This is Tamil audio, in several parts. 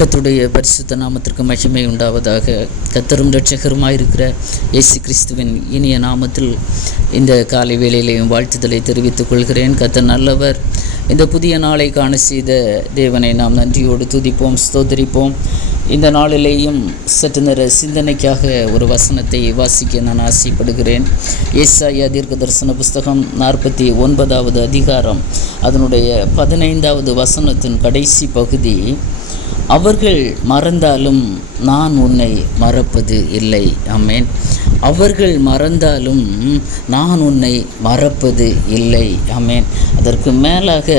கர்த்தருடைய பரிசுத்த நாமத்திற்கு மகிமை உண்டாவதாக. கர்த்தரும் இரட்சகருமாயிருக்கிற இயேசு கிறிஸ்துவின் இனிய நாமத்தில் இந்த காலை வேளையிலேயும் வாழ்த்துதலை தெரிவித்துக் கொள்கிறேன். கர்த்தர் நல்லவர். இந்த புதிய நாளை காண செய்த தேவனை நாம் நன்றியோடு துதிப்போம், ஸ்தோத்திரிப்போம். இந்த நாளிலேயும் சற்று நேர சிந்தனைக்காக ஒரு வசனத்தை வாசிக்க நான் ஆசைப்படுகிறேன். ஏசாயா தீர்க்க தரிசன புஸ்தகம் 49வது அதிகாரம் அதனுடைய 15வது வசனத்தின் கடைசி பகுதி, அவர்கள் மறந்தாலும் நான் உன்னை மறப்பது இல்லை. ஆமென். அவர்கள் மறந்தாலும் நான் உன்னை மறப்பது இல்லை. ஆமென். அதற்கு மேலாக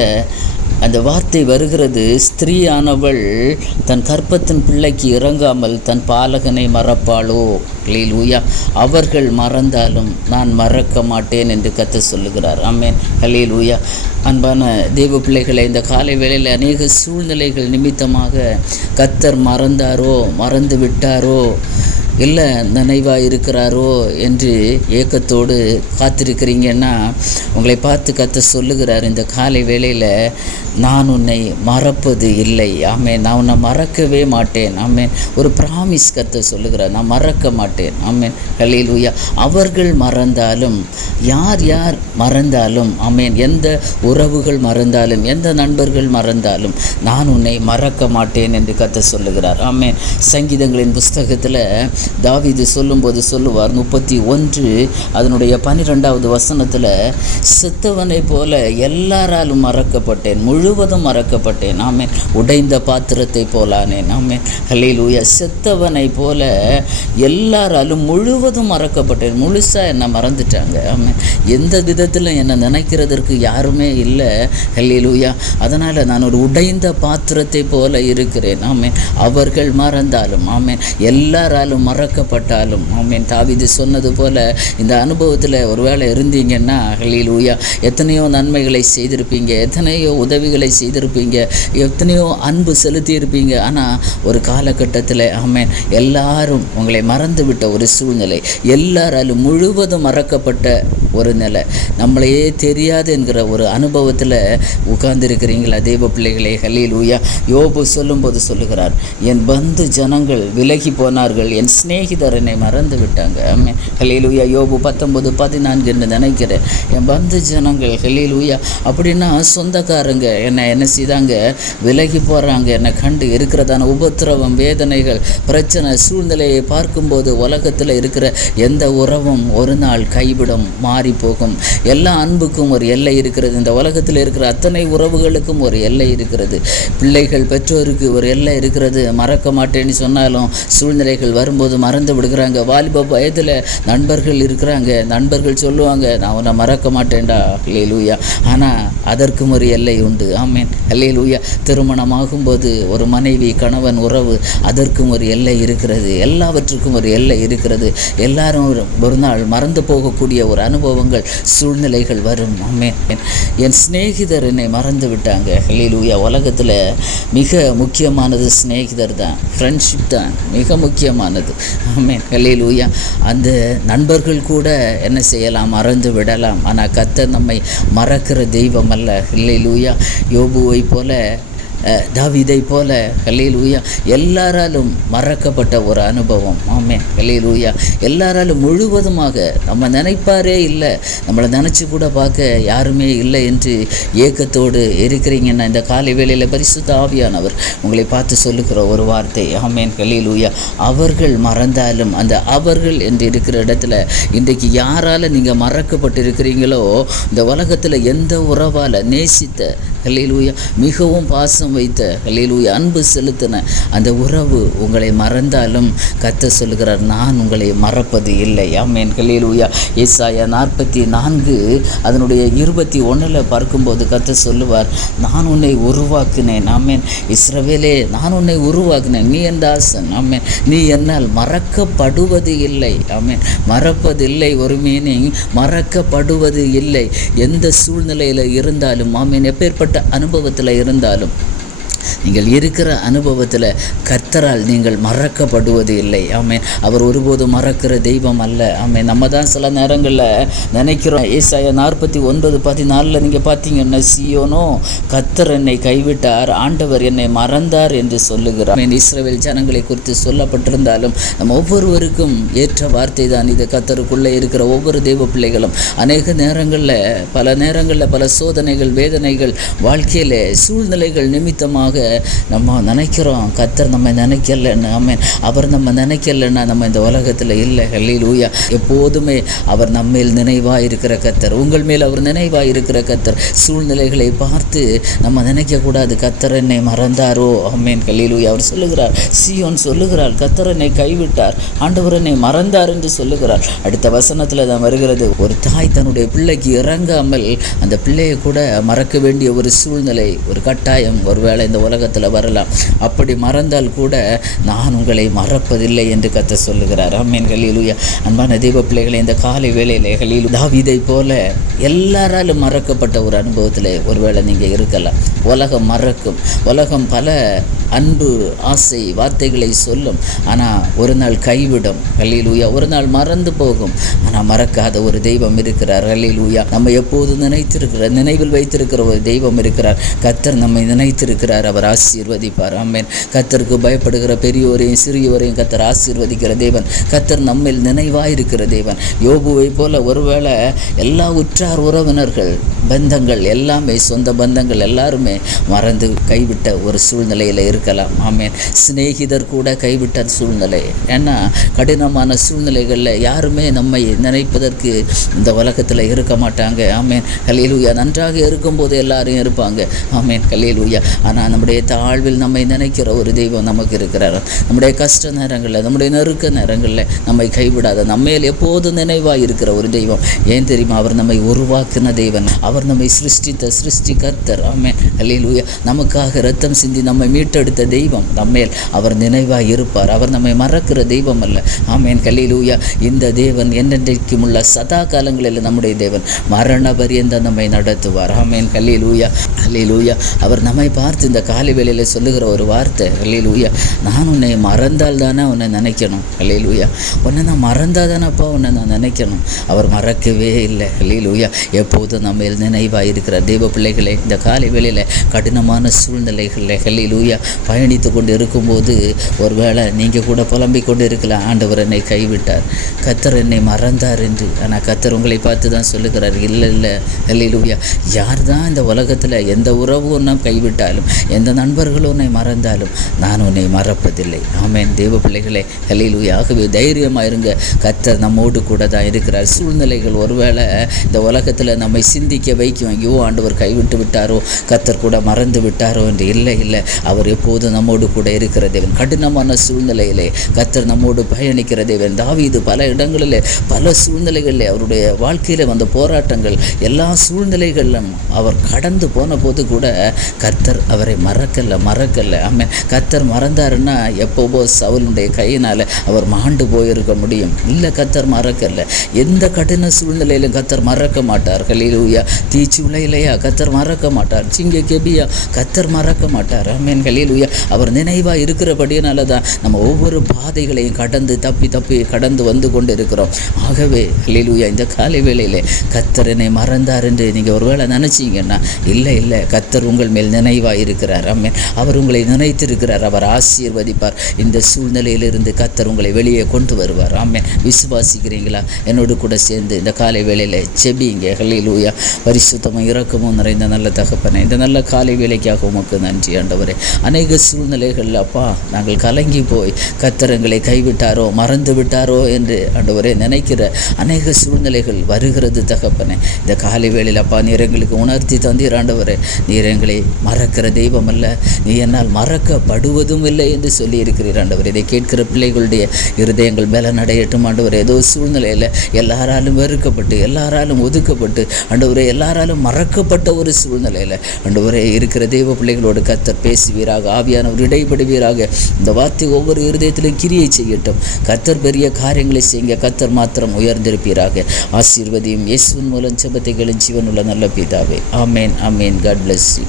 அந்த வார்த்தை வருகிறது, ஸ்திரீயானவள் தன் கர்ப்பத்தின் பிள்ளைக்கு இறங்காமல் தன் பாலகனை மறப்பாளோ? ஹல்லேலூயா. அவர்கள் மறந்தாலும் நான் மறக்க மாட்டேன் என்று கர்த்தர் சொல்லுகிறார். ஆமென். ஹல்லேலூயா. அன்பான தேவ பிள்ளைகளை, இந்த காலை வேளையில் அநேக சூழ்நிலைகள் நிமித்தமாக கர்த்தர் மறந்தாரோ, மறந்து விட்டாரோ, இல்லை நினைவாக இருக்கிறாரோ என்று ஏக்கத்தோடு காத்திருக்கிறீங்கன்னா உங்களை பார்த்து கர்த்தர் சொல்லுகிறார், இந்த காலை வேளையில் நான் உன்னை மறப்பது இல்லை. ஆமென். நான் உன்னை மறக்கவே மாட்டேன். ஆமென். ஒரு ப்ராமிஸ் கர்த்தர் சொல்லுகிறார், நான் மறக்க மாட்டேன். ஆமென். ஹல்லேலூயா. அவர்கள் மறந்தாலும், யார் யார் மறந்தாலும், ஆமென், எந்த உறவுகள் மறந்தாலும், எந்த நண்பர்கள் மறந்தாலும் நான் உன்னை மறக்க மாட்டேன் என்று கர்த்தர் சொல்லுகிறார். ஆமென். சங்கீதங்களின் புஸ்தகத்தில் தாவீது சொல்லும்போது சொல்லுவார், 31 அதனுடைய 12வது வசனத்தில், செத்தவனை போல எல்லாராலும் மறக்கப்பட்டேன், முழுவதும் மறக்கப்பட்டேன். ஆமென். உடைந்த பாத்திரத்தை போலானேன். ஆமென். ஹல்லேலூயா. செத்தவனை போல எல்லாராலும் முழுவதும் மறக்கப்பட்டேன். முழுசாக என்னை மறந்துட்டாங்க. ஆமென். எந்த விதத்தில் என்னை நினைக்கிறதற்கு யாருமே இல்லை. ஹல்லேலூயா. அதனால் நான் ஒரு உடைந்த பாத்திரத்தை போல இருக்கிறேன். ஆமென். அவர்கள் மறந்தாலும், ஆமென், எல்லாராலும் மறக்கப்பட்டாலும், ஆமென். தாவீது சொன்னது போல இந்த அனுபவத்தில் ஒருவேளை இருந்தீங்கன்னா, ஹல்லேலூயா, எத்தனையோ நன்மைகளை செய்திருப்பீங்க, எத்தனையோ உதவிகளை செய்திருப்பீங்க, எத்தனையோ அன்பு செலுத்தியிருப்பீங்க. ஆனால் ஒரு காலகட்டத்தில், ஆமென், எல்லாரும் உங்களை மறந்து விட்ட ஒரு சூழ்நிலை, எல்லாராலும் முழுவதும் மறக்கப்பட்ட ஒரு நிலை, நம்மளையே தெரியாது என்கிற ஒரு அனுபவத்தில் உட்கார்ந்துருக்கிறீங்களா தேவ பிள்ளைகளே? ஹல்லேலூயா. யோபு சொல்லும்போது சொல்லுகிறார், என் பந்து ஜனங்கள் விலகி போனார்கள், என் சிநேகிதர் என்னை மறந்து விட்டாங்க. ஆமென். ஹல்லேலூயா. யோபு 19:14 என்று நினைக்கிறேன். என் பந்து ஜனங்கள், ஹல்லேலூயா, அப்படின்னா சொந்தக்காரங்க என்ன செய்தாங்க? விலகி போகிறாங்க. என்னை கண்டு இருக்கிறதான உபத்திரவம், வேதனைகள், பிரச்சனை, சூழ்நிலையை பார்க்கும்போது உலகத்தில் இருக்கிற எந்த உறவும் ஒரு நாள் கைவிடும், மாறி போகும். எல்லா அன்புக்கும் ஒரு எல்லை இருக்கிறது. இந்த உலகத்தில் இருக்கிற அத்தனை உறவுகளுக்கும் ஒரு எல்லை இருக்கிறது. பிள்ளைகள் பெற்றோருக்கு ஒரு எல்லை இருக்கிறது. மறக்க மாட்டேன்னு சொன்னாலும் சூழ்நிலைகள் வரும்போது மறந்து விடுகிறாங்க. வாலிப வயதில் நண்பர்கள் இருக்கிறாங்க, நண்பர்கள் சொல்லுவாங்க, நான் உன்னை மறக்க மாட்டேன்டா. ஹல்லேலூயா. ஆனால் அதற்கும் ஒரு எல்லை உண்டு. ஆமென். ஹல்லேலூயா. திருமணமாகும்போது ஒரு மனைவி கணவன் உறவு, அதற்கும் ஒரு எல்லை இருக்கிறது. எல்லாவற்றுக்கும் ஒரு எல்லை இருக்கிறது. எல்லாரும் ஒரு நாள் மறந்து போகக்கூடிய ஒரு அனுபவங்கள், சூழ்நிலைகள் வரும். ஆமென். என் சிநேகிதர் என்னை மறந்து விட்டாங்க. ஹல்லேலூயா. உலகத்தில் மிக முக்கியமானது சிநேகிதர் தான், ஃப்ரெண்ட்ஷிப் தான் மிக முக்கியமானது. ஆமென். ஹல்லேலூயா. அந்த நண்பர்கள் கூட என்ன செய்யலாம்? மறந்து விடலாம். ஆனால் கர்த்தர் நம்மை மறக்கிற தெய்வம் அல்ல. ஹல்லேலூயா. யோபுவை போல, தாவீதை போல, ஹல்லேலூயா, எல்லாராலும் மறக்கப்பட்ட ஒரு அனுபவம். ஆமென். ஹல்லேலூயா. எல்லாராலும் முழுவதுமாக, நம்ம நினைப்பாரே இல்லை, நம்மளை நினச்சி கூட பார்க்க யாருமே இல்லை என்று ஏக்கத்தோடு இருக்கிறீங்கன்னா, இந்த காலை வேளையில் பரிசுத்த ஆவியானவர் உங்களை பார்த்து சொல்லுகிற ஒரு வார்த்தை. ஆமென். ஹல்லேலூயா. அவர்கள் மறந்தாலும், அந்த அவர்கள் என்று இருக்கிற இடத்துல இன்றைக்கு யாரால் நீங்கள் மறக்கப்பட்டு இருக்கிறீங்களோ, இந்த உலகத்தில் எந்த உறவால் நேசித்த, ஹல்லேலூயா, மிகவும் பாசம் வைத்த, ஹல்லேலூயா, அன்பு செலுத்தின அந்த உறவு உங்களை மறந்தாலும் கர்த்தர் சொல்லுகிறார், நான் உங்களை மறப்பது இல்லை. ஆமென். ஹல்லேலூயா. ஏசாயா 44 அதனுடைய 21 பார்க்கும்போது கர்த்தர் சொல்லுவார், நான் உன்னை உருவாக்கினேன். ஆமென். இஸ்ரவேலே, நான் உன்னை உருவாக்கினேன், நீ என் தாசன். ஆமென். நீ என்னால் மறக்கப்படுவது இல்லை. ஆமென். மறப்பதில்லை ஒரு மீனிங், மறக்கப்படுவது இல்லை. எந்த சூழ்நிலையில் இருந்தாலும், ஆமென், எப்பேற்பட்ட அனுபவத்தில் இருந்தாலும், நீங்கள் இருக்கிற அனுபவத்தில் கர்த்தரால் நீங்கள் மறக்கப்படுவது இல்லை. ஆமென். அவர் ஒருபோதும் மறக்கிற தெய்வம் அல்ல. ஆமென். நம்ம தான் சில நேரங்களில் நினைக்கிறோம். ஏசாயா 49:14 நீங்கள் பார்த்தீங்கன்னா, சீயோனோ கர்த்தர் என்னை கைவிட்டார், ஆண்டவர் என்னை மறந்தார் என்று சொல்லுகிறார். இஸ்ரவேல் ஜனங்களை குறித்து சொல்லப்பட்டிருந்தாலும் நம்ம ஒவ்வொருவருக்கும் ஏற்ற வார்த்தை தான் இது. கர்த்தருக்குள்ளே இருக்கிற ஒவ்வொரு தெய்வ பிள்ளைகளும் அநேக நேரங்களில் பல சோதனைகள், வேதனைகள், வாழ்க்கையில் சூழ்நிலைகள் நிமித்தமாக நம்ம நினைக்கிறோம் கர்த்தர் நம்ம நினைக்கலன்னு. ஆமென். அவர் நம்ம நினைக்கலன்னா நம்ம இந்த உலகத்தில் இல்லை. ஹல்லேலூயா. எப்போதுமே அவர் நம்மேல் நினைவாக இருக்கிற கர்த்தர். உங்கள் மேல் அவர் நினைவாக இருக்கிற கர்த்தர். சூழ்நிலைகளை பார்த்து நம்ம நினைக்கக்கூடாது கர்த்தர் என்னை மறந்தாரோ. ஆமென். ஹல்லேலூயா. அவர் சொல்லுகிறார், சீயோன் சொல்லுகிறார், கர்த்தர் என்னை கைவிட்டார், ஆண்டவர் என்னை மறந்தார் என்று சொல்லுகிறார். அடுத்த வசனத்தில் தான் வருகிறது, ஒரு தாய் தன்னுடைய பிள்ளைக்கு இறங்காமல் அந்த பிள்ளையை கூட மறக்க வேண்டிய ஒரு சூழ்நிலை, ஒரு கட்டாயம் ஒருவேளை இந்த உலகத்தில் வரலாம். அப்படி மறந்தால் கூட நான் உங்களை மறப்பதில்லை என்று கர்த்தர் சொல்லுகிறார். ஆமென். ஹல்லேலூயா. அன்பான தெய்வ பிள்ளைகளை, இந்த காலை வேளையிலே ஹல்லேலூயா, தாவீதை போல எல்லாராலும் மறக்கப்பட்ட ஒரு அனுபவத்தில் ஒருவேளை நீங்கள் இருக்கலாம். உலகம் மறக்கும், உலகம் பல அன்பு, ஆசை வார்த்தைகளை சொல்லும், ஆனால் ஒரு நாள் கைவிடும். ஹல்லேலூயா. ஒரு நாள் மறந்து போகும், ஆனால் மறக்காத ஒரு தெய்வம் இருக்கிறார். ஹல்லேலூயா. நம்ம எப்போது நினைவில் வைத்திருக்கிற ஒரு தெய்வம் இருக்கிறார். கர்த்தர் நம்மை நினைத்திருக்கிறார். அவர் ஆசீர்வதிப்பார். ஆமென். கர்த்தருக்கு பயப்படுகிற பெரியோரையும் சிறியோரையும் கர்த்தர் ஆசீர்வதிக்கிற தேவன். கர்த்தர் நம்மில் நினைவாயிருக்கிற தேவன். யோபுவை போல ஒருவேளை எல்லா உற்றார் உறவினர்கள், பந்தங்கள் எல்லாமே, சொந்த பந்தங்கள் எல்லாருமே மறந்து கைவிட்ட ஒரு சூழ்நிலையில் இருக்கலாம். ஆமென். சிநேகிதர் கூட கைவிட்ட சூழ்நிலை. ஏன்னா கடினமான சூழ்நிலைகளில் யாருமே நம்மை நினைப்பதற்கு இந்த உலகத்தில் இருக்க மாட்டாங்க. ஆமென். ஹல்லேலூயா. நன்றாக இருக்கும்போது எல்லாரும் இருப்பாங்க. ஆமென். ஹல்லேலூயா. ஆனால் நம்முடைய தாழ்வில் நம்மை நினைக்கிற ஒரு தெய்வம் நமக்கு இருக்கிறார். நம்முடைய கஷ்ட நேரங்களில், நம்முடைய நெருக்க நேரங்களில் நம்மை கைவிடாத, நம்மேல் எப்போதும் நினைவாக இருக்கிற ஒரு தெய்வம். ஏன் தெரியுமா? அவர் நம்மை உருவாக்கின தெய்வன். அவர் நம்மை சிருஷ்டி கர்த்தர். ஆமென். ஹல்லேலூயா. நமக்காக இரத்தம் சிந்தி நம்மை மீட்டெடுத்த தெய்வம். நம்மேல் அவர் நினைவாக இருப்பார். அவர் நம்மை மறக்கிற தெய்வம் அல்ல. ஆமென். ஹல்லேலூயா. இந்த தேவன் என்னென்றைக்கும் உள்ள சதா காலங்களில் நம்முடைய தேவன் மரண பரியந்தம் நம்மை நடத்துவார். ஆமென். ஹல்லேலூயா. ஹல்லேலூயா. அவர் நம்மை பார்த்து இந்த காலை வேளையில் சொல்லுகிற ஒரு வார்த்தை, ஹல்லேலூயா, நான் உன்னை மறந்தால் தானே உன்னை நினைக்கணும். ஹல்லேலூயா. உன்னை நான் மறந்தால் தானேப்பா உன்னை நான் நினைக்கணும். அவர் மறக்கவே இல்லை. ஹல்லேலூயா. எப்போதும் நம்ம நினைவாக இருக்கிற தெய்வ பிள்ளைகளை, இந்த காலை வேளையில் கடினமான சூழ்நிலைகளில் ஹல்லேலூயா பயணித்து கொண்டு இருக்கும்போது ஒருவேளை நீங்கள் கூட புலம்பிக் கொண்டு இருக்கலாம், ஆண்டவர் என்னை கைவிட்டார், கர்த்தர் என்னை மறந்தார் என்று. ஆனால் கர்த்தர் உங்களை பார்த்து தான் சொல்லுகிறார், இல்லை ஹல்லேலூயா. யார் தான் இந்த உலகத்தில் எந்த உறவு உன்னை கைவிட்டாலும், எந்த நண்பர்கள் உன்னை மறந்தாலும் நான் உன்னை மறப்பதில்லை. ஆமென். தேவ பிள்ளைகளே, ஹல்லேலூயா. ஆகவே தைரியமாக இருங்க. கர்த்தர் நம்மோடு கூட தான் இருக்கிறார். சூழ்நிலைகள் ஒருவேளை இந்த உலகத்தில் நம்மை சிந்திக்க வைக்கும், ஐயோ ஆண்டவர் கைவிட்டு விட்டாரோ, கர்த்தர் கூட மறந்து விட்டாரோ என்று. இல்லை, அவர் எப்போதும் நம்மோடு கூட இருக்கிற தேவன். கடினமான சூழ்நிலையிலே கர்த்தர் நம்மோடு பயணிக்கிற தேவன். தாவீது பல இடங்களில், பல சூழ்நிலைகளில், அவருடைய வாழ்க்கையில் வந்த போராட்டங்கள், எல்லா சூழ்நிலைகளிலும் அவர் கடந்து போன போது கூட கர்த்தர் அவரை மறக்கல. ஆமென். கர்த்தர் மறந்தாருன்னா எப்போவோ சவுலுடைய கையினால் அவர் மாண்டு போயிருக்க முடியும். இல்லை, கர்த்தர் மறக்கல. எந்த கடின சூழ்நிலையிலும் கர்த்தர் மறக்க மாட்டார். ஹல்லேலூயா. தீச்சுளையிலையா கர்த்தர் மறக்க மாட்டார். சிங்க கெபியா கர்த்தர் மறக்க மாட்டார். ஆமென். ஹல்லேலூயா. அவர் நினைவாக இருக்கிறபடியினால தான் நம்ம ஒவ்வொரு பாதைகளையும் தப்பி கடந்து வந்து கொண்டு இருக்கிறோம். ஆகவே ஹல்லேலூயா, இந்த காலை வேளையிலே கர்த்தர் என்னை மறந்தார் என்று நீங்கள் ஒருவேளை நினச்சிங்கன்னா, இல்லை, கர்த்தர் உங்கள் மேல் நினைவாக இருக்கிறார். ஆமென். அவர் உங்களை நினைத்திருக்கிறார். அவர் ஆசீர்வதிப்பார். இந்த சூழ்நிலையிலிருந்து கர்த்தர் உங்களை வெளியே கொண்டு வருவார். ஆமென். விசுவாசிக்கிறீங்களா? என்னோடு கூட சேர்ந்து இந்த காலை வேளையில் செபிங்க. ஹல்லேலூயா. பரிசுத்தமும் இரக்கமும் நிறைந்த நல்ல தகப்பனே, இந்த நல்ல காலை வேளைக்காக உமக்கு நன்றி ஆண்டவரே. அநேக சூழ்நிலைகள் அப்பா நாங்கள் கலங்கி போய் கர்த்தர் எங்களை கைவிட்டாரோ, மறந்து விட்டாரோ என்று ஆண்டவரே நினைக்கிற அநேக சூழ்நிலைகள் வருகிறது தகப்பனே. இந்த காலை வேளையில் அப்பா நீர் எங்களுக்கு உணர்த்தி தந்தீர் ஆண்டவரே. நீர் எங்களை மறக்கிற தெய்வம் அல்ல, நீ என்னால் மறக்கப்படுவதும் இல்லை என்று சொல்லி இருக்கிறீர் ஆண்டவர். இதை கேட்கிற பிள்ளைகளுடைய இருதயங்கள் பலனடையட்டும் ஆண்டவர். ஏதோ சூழ்நிலையில் எல்லாராலும் வெறுக்கப்பட்டு, எல்லாராலும் ஒதுக்கப்பட்டு ஆண்டவரே, எல்லாராலும் மறக்கப்பட்ட ஒரு சூழ்நிலையில் ஆண்டவரே இருக்கிற தெய்வ பிள்ளைகளோடு கர்த்தர் பேசுவீராக. ஆவியானவர் இடைப்படுவீராக. இந்த வார்த்தை ஒவ்வொரு இருதயத்திலும் கிரியை செய்யட்டும். கர்த்தர் பெரிய காரியங்களை செய்யுங்க. கர்த்தர் மாத்திரம் உயர்ந்திருப்பீராக. ஆசீர்வதியும். இயேசுவின் மூலம் ஜெபத்தை கேளும் ஜீவனுள்ள நல்ல பிதாவே. ஆமேன். God bless you.